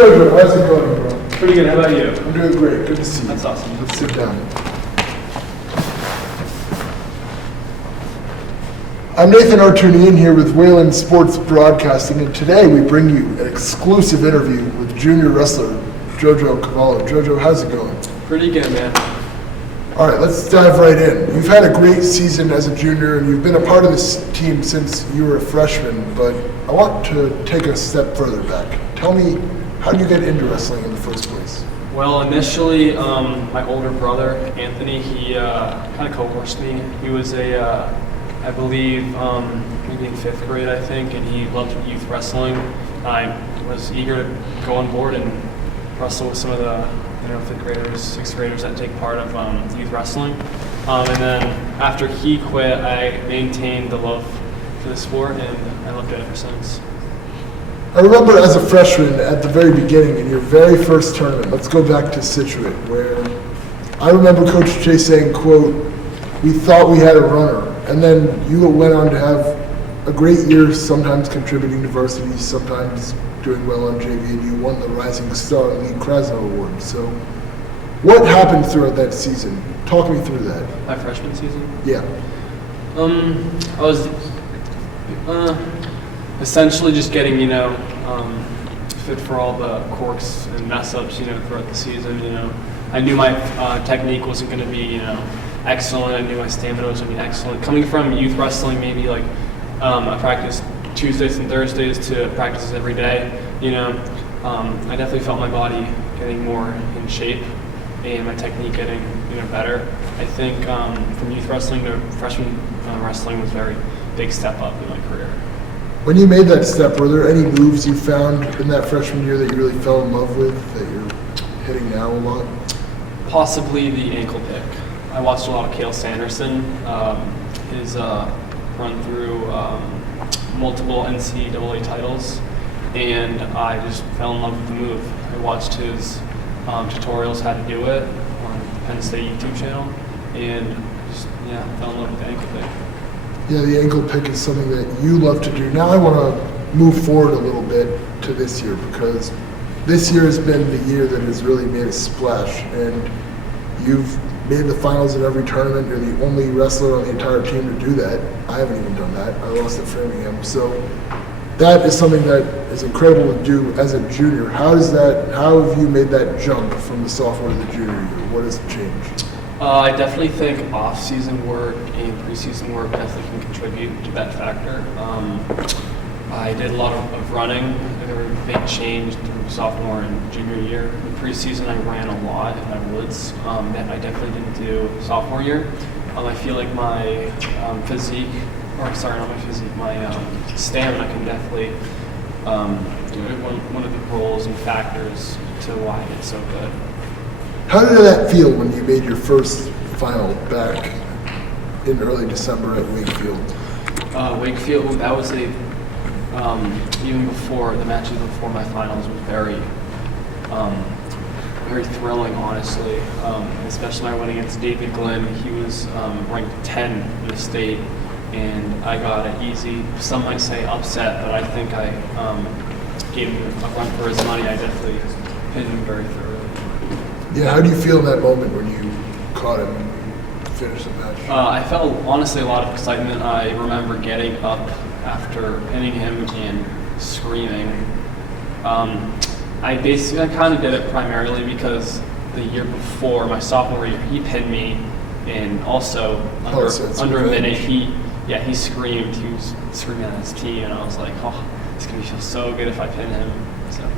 JoJo, how's it going, bro? Pretty good. How about you? I'm doing great. Good to see you. That's awesome. Let's sit down. I'm Nathan Artunian here with Wayland Sports Broadcasting, and today we bring you an exclusive interview with junior wrestler JoJo Cavallo. JoJo, how's it going? Pretty good, man. All right, let's dive right in. You've had a great season as a junior, and you've been a part of this team since you were a freshman, but I want to take a step further back. Tell me, how did you get into wrestling in the first place? Well, initially, my older brother, Anthony, he kind of coerced me. He was I believe, maybe in 5th grade, I think, and he loved youth wrestling. I was eager to go on board and wrestle with some of the 5th graders, 6th graders that take part of youth wrestling. And then after he quit, I maintained the love for the sport, and I loved it ever since. I remember as a freshman at the very beginning in your very first tournament, let's go back to Situate, where I remember Coach Jay saying, quote, "We thought we had a runner." And then you went on to have a great year, sometimes contributing to varsity, sometimes doing well on JV, and you won the Rising Star Lee Krasno Award. So what happened throughout that season? Talk me through that. My freshman season? Yeah. I was essentially just getting, fit for all the quirks and mess-ups, throughout the season, I knew my technique wasn't going to be, excellent. I knew my stamina was going to be excellent. Coming from youth wrestling, maybe like I practiced Tuesdays and Thursdays to practices every day, I definitely felt my body getting more in shape and my technique getting, better. I think from youth wrestling to freshman wrestling was a very big step up in my career. When you made that step, were there any moves you found in that freshman year that you really fell in love with, that you're hitting now a lot? Possibly the ankle pick. I watched a lot of Cale Sanderson, his run through multiple NCAA titles, and I just fell in love with the move. I watched his tutorials how to do it on the Penn State YouTube channel, and just, fell in love with the ankle pick. Yeah, the ankle pick is something that you love to do. Now I want to move forward a little bit to this year, because this year has been the year that has really made a splash, and you've made the finals in every tournament. You're the only wrestler on the entire team to do that. I haven't even done that. I lost at Framingham. So that is something that is incredible to do as a junior. How have you made that jump from the sophomore to the junior year? What has changed? I definitely think off-season work and preseason work definitely can contribute to that factor. I did a lot of running. There were a big change through sophomore and junior year. In preseason, I ran a lot in my woods that I definitely didn't do sophomore year. I feel like my physique, or sorry, not my physique, my stamina can definitely one of the roles and factors to why I get so good. How did that feel when you made your first final back in early December at Wakefield? Wakefield, that was even before the matches before my finals was very thrilling, honestly. Especially when I went against David Glenn. He was ranked 10 in the state, and I got an easy, some might say upset, but I think I gave him a run for his money. I definitely hit him very thoroughly. Yeah, how do you feel in that moment when you caught him and finished the match? I felt, honestly, a lot of excitement. I remember getting up after pinning him and screaming. I kind of did it primarily because the year before, my sophomore year, he pinned me, and also under a minute, he screamed. He was screaming at his team, and I was like, oh, it's going to feel so good if I pin him. So,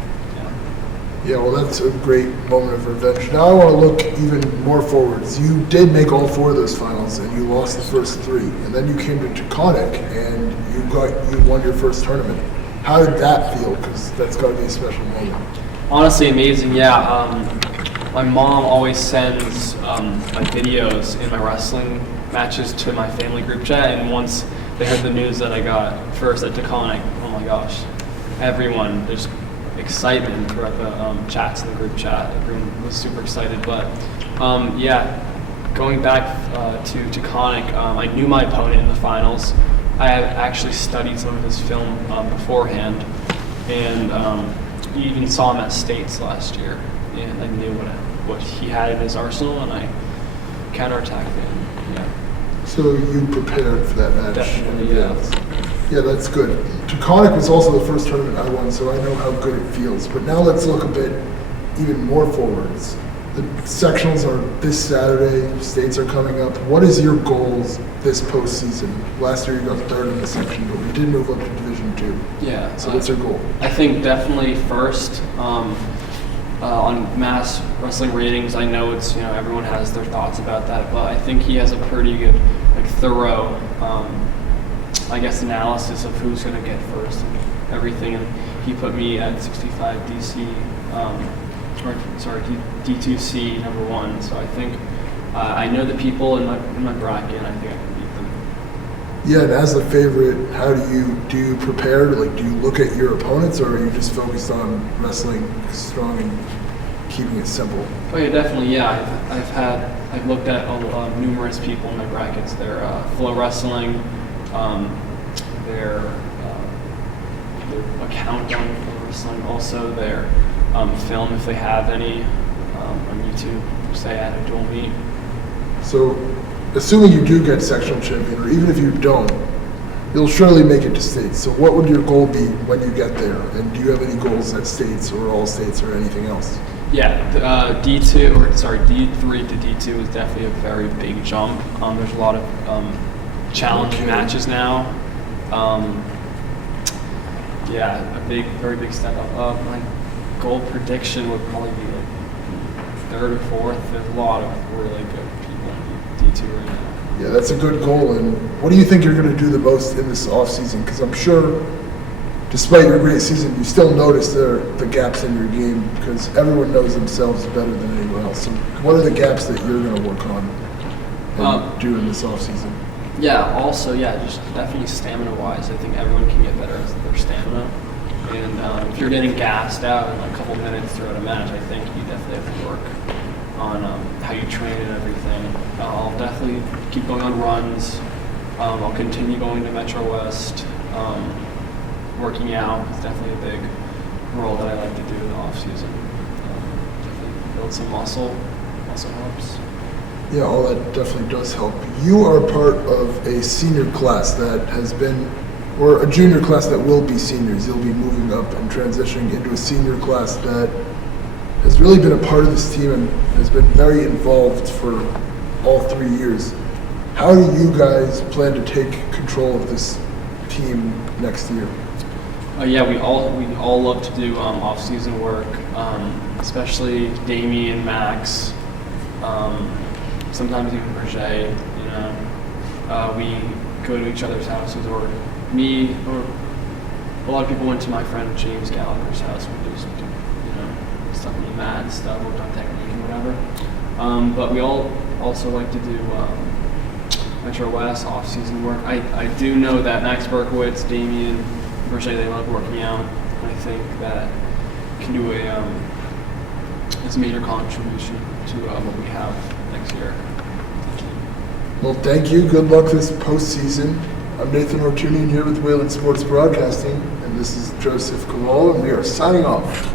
yeah, well, that's a great moment of revenge. Now I want to look even more forwards. You did make all 4 of those finals, and you lost the first 3. And then you came to Taconic, and you won your first tournament. How did that feel? Because that's got to be a special moment. Honestly, amazing, yeah. My mom always sends my videos in my wrestling matches to my family group chat, and once they heard the news that I got first at Taconic, oh my gosh, everyone just excitement throughout the chats in the group chat. Everyone was super excited. But going back to Taconic, I knew my opponent in the finals. I had actually studied some of his film beforehand, and you even saw him at States last year, and I knew what he had in his arsenal, and I counterattacked him. Yeah. So you prepared for that match? Definitely, yeah. Yeah, that's good. Taconic was also the first tournament I won, so I know how good it feels. But now let's look a bit even more forwards. The sectionals are this Saturday, states are coming up. What is your goals this postseason? Last year you got third in the section, but we did move up to Division II. Yeah. So what's your goal? I think definitely first, on mass wrestling ratings, I know it's, everyone has their thoughts about that, but I think he has a pretty good, thorough, analysis of who's going to get first and everything. And he put me at 65 DC, D2C number 1. So I think I know the people in my bracket, and I think I can beat them. Yeah, and as a favorite, how do you prepare? Do you look at your opponents, or are you just focused on wrestling strong and keeping it simple? Oh yeah, definitely. Yeah, I've looked at numerous people in my brackets. Their flow wrestling, their account on flow wrestling, also their film if they have any on YouTube. Say at a dual meet. So, assuming you do get sectional champion, or even if you don't, you'll surely make it to states. So what would your goal be when you get there? And do you have any goals at states or all states or anything else? Yeah, D3 to D2 is definitely a very big jump. There's a lot of challenging matches now. Very big step up. My goal prediction would probably be third or fourth. There's a lot of really good people in D2 right now. Yeah, that's a good goal. And what do you think you're going to do the most in this off season? Because I'm sure, despite your great season, you still notice the gaps in your game, because everyone knows themselves better than anyone else. So what are the gaps that you're going to work on and do in this off season? Just definitely stamina-wise, I think everyone can get better at their stamina. And if you're getting gassed out in a couple minutes throughout a match, I think you definitely have to work on how you train and everything. I'll definitely keep going on runs. I'll continue going to Metro West. Working out is definitely a big role that I like to do in the off season. Definitely build some muscle also helps. Yeah, all that definitely does help. You are part of a senior class that has been, or a junior class that will be seniors. You'll be moving up and transitioning into a senior class that has really been a part of this team and has been very involved for all 3 years. How do you guys plan to take control of this team next year? We all love to do off-season work, especially Damien, Max, sometimes even Berger. We go to each other's houses, or me, or a lot of people went to my friend James Gallagher's house. We do some, stuff on the mat, stuff, worked on technique and whatever. But we all also like to do Metro West off-season work. I do know that Max Berkowitz, Damien, Berger, they love working out. And I think that can do it's a major contribution to what we have next year. Well, thank you. Good luck this postseason. I'm Nathan Ortunian here with Wayland Sports Broadcasting, and this is JoJo Cavallo, and we are signing off.